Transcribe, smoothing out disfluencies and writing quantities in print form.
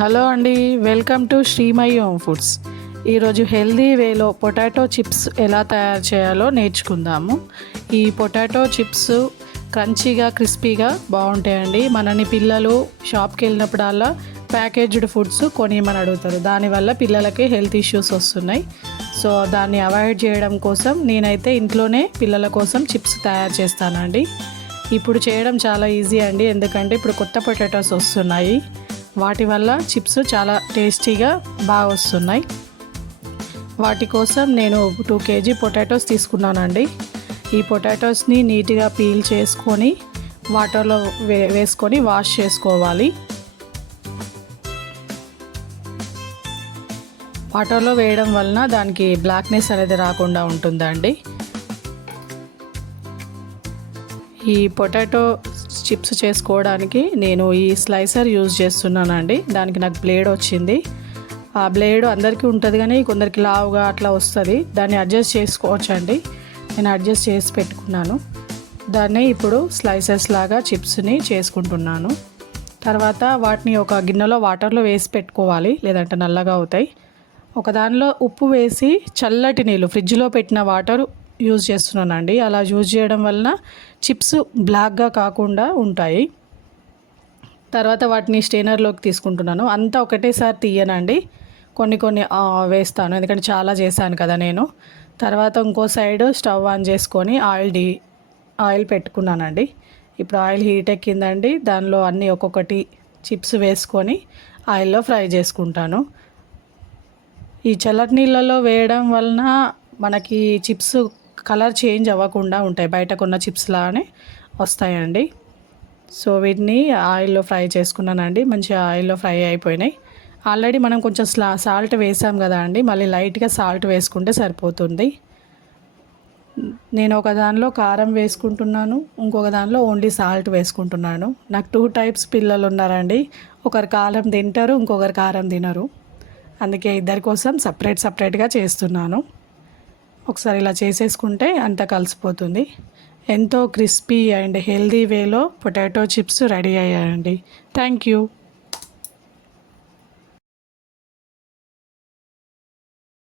Hello అండి, welcome to Srimayi home foods. ఈరోజు healthy వేలో పొటాటో చిప్స్ ఎలా తయారు చేయాలో నేర్చుకుందాము. ఈ పొటాటో చిప్స్ క్రంచీగా క్రిస్పీగా బాగుంటాయండి. మనని పిల్లలు షాప్కి వెళ్ళినప్పుడల్లా ప్యాకేజ్డ్ ఫుడ్స్ కొనియమని అడుగుతారు. దానివల్ల పిల్లలకి హెల్త్ ఇష్యూస్ వస్తున్నాయి. సో దాన్ని అవాయిడ్ చేయడం కోసం నేనైతే ఇంట్లోనే పిల్లల కోసం చిప్స్ తయారు చేస్తానండి. ఇప్పుడు చేయడం చాలా ఈజీ అండి, ఎందుకంటే ఇప్పుడు కొత్త పొటాటోస్ వస్తున్నాయి. వాటి వల్ల చిప్స్ చాలా టేస్టీగా బాగా వస్తున్నాయి. వాటి కోసం నేను 2 kg పొటాటోస్ తీసుకున్నానండి. ఈ పొటాటోస్ని నీట్గా పీల్ చేసుకొని వాటర్లో వేసుకొని వాష్ చేసుకోవాలి. వాటర్లో వేయడం వలన దానికి బ్లాక్నెస్ అనేది రాకుండా ఉంటుందండి. ఈ పొటాటో చిప్స్ చేసుకోవడానికి నేను ఈ స్లైసర్ యూజ్ చేస్తున్నానండి. దానికి నాకు బ్లేడ్ వచ్చింది. ఆ బ్లేడ్ అందరికీ ఉంటుంది, కానీ కొందరికి లావుగా అట్లా వస్తుంది. దాన్ని అడ్జస్ట్ చేసుకోవచ్చండి. నేను అడ్జస్ట్ చేసి పెట్టుకున్నాను. దాన్ని ఇప్పుడు స్లైసెస్ లాగా చిప్స్ని చేసుకుంటున్నాను. తర్వాత వాటిని ఒక గిన్నెలో వాటర్లో వేసి పెట్టుకోవాలి, లేదంటే నల్లగా అవుతాయి. ఒక దానిలో ఉప్పు వేసి చల్లటి నీళ్ళు, ఫ్రిడ్జ్లో పెట్టిన వాటర్ యూజ్ చేస్తున్నానండి. అలా యూజ్ చేయడం వలన చిప్స్ బ్లాక్గా కాకుండా ఉంటాయి. తర్వాత వాటిని స్టెయినర్లోకి తీసుకుంటున్నాను. అంతా ఒకటేసారి తీయనండి, కొన్ని వేస్తాను, ఎందుకంటే చాలా చేశాను కదా నేను. తర్వాత ఇంకో సైడ్ స్టవ్ ఆన్ చేసుకొని ఆయిల్ పెట్టుకున్నానండి. ఇప్పుడు ఆయిల్ హీట్ ఎక్కిందండి. దానిలో అన్నీ ఒక్కొక్కటి చిప్స్ వేసుకొని ఆయిల్లో ఫ్రై చేసుకుంటాను. ఈ చల్లటి నీళ్ళలో వేయడం వలన మనకి చిప్స్ కలర్ చేంజ్ అవ్వకుండా ఉంటాయి, బయట కొన్న చిప్స్ లాగానే వస్తాయండి. సో వీటిని ఆయిల్లో ఫ్రై చేసుకున్నానండి. మంచిగా ఆయిల్లో ఫ్రై అయిపోయినాయి. ఆల్రెడీ మనం కొంచెం సాల్ట్ వేసాం కదా అండి, మళ్ళీ లైట్గా సాల్ట్ వేసుకుంటే సరిపోతుంది. నేను ఒక దానిలో కారం వేసుకుంటున్నాను, ఇంకొక దానిలో ఓన్లీ సాల్ట్ వేసుకుంటున్నాను. నాకు 2 టైప్స్ పిల్లలు ఉన్నారండి. ఒకరు కారం తింటారు, ఇంకొకరు కారం తినరు. అందుకే ఇద్దరి కోసం సపరేట్గా చేస్తున్నాను. ఒకసారి ఇలా చేసేసుకుంటే అంతా కలిసిపోతుంది. ఎంతో క్రిస్పీ అండ్ హెల్దీ వేలో పొటాటో చిప్స్ రెడీ అయ్యాయండి. Thank you.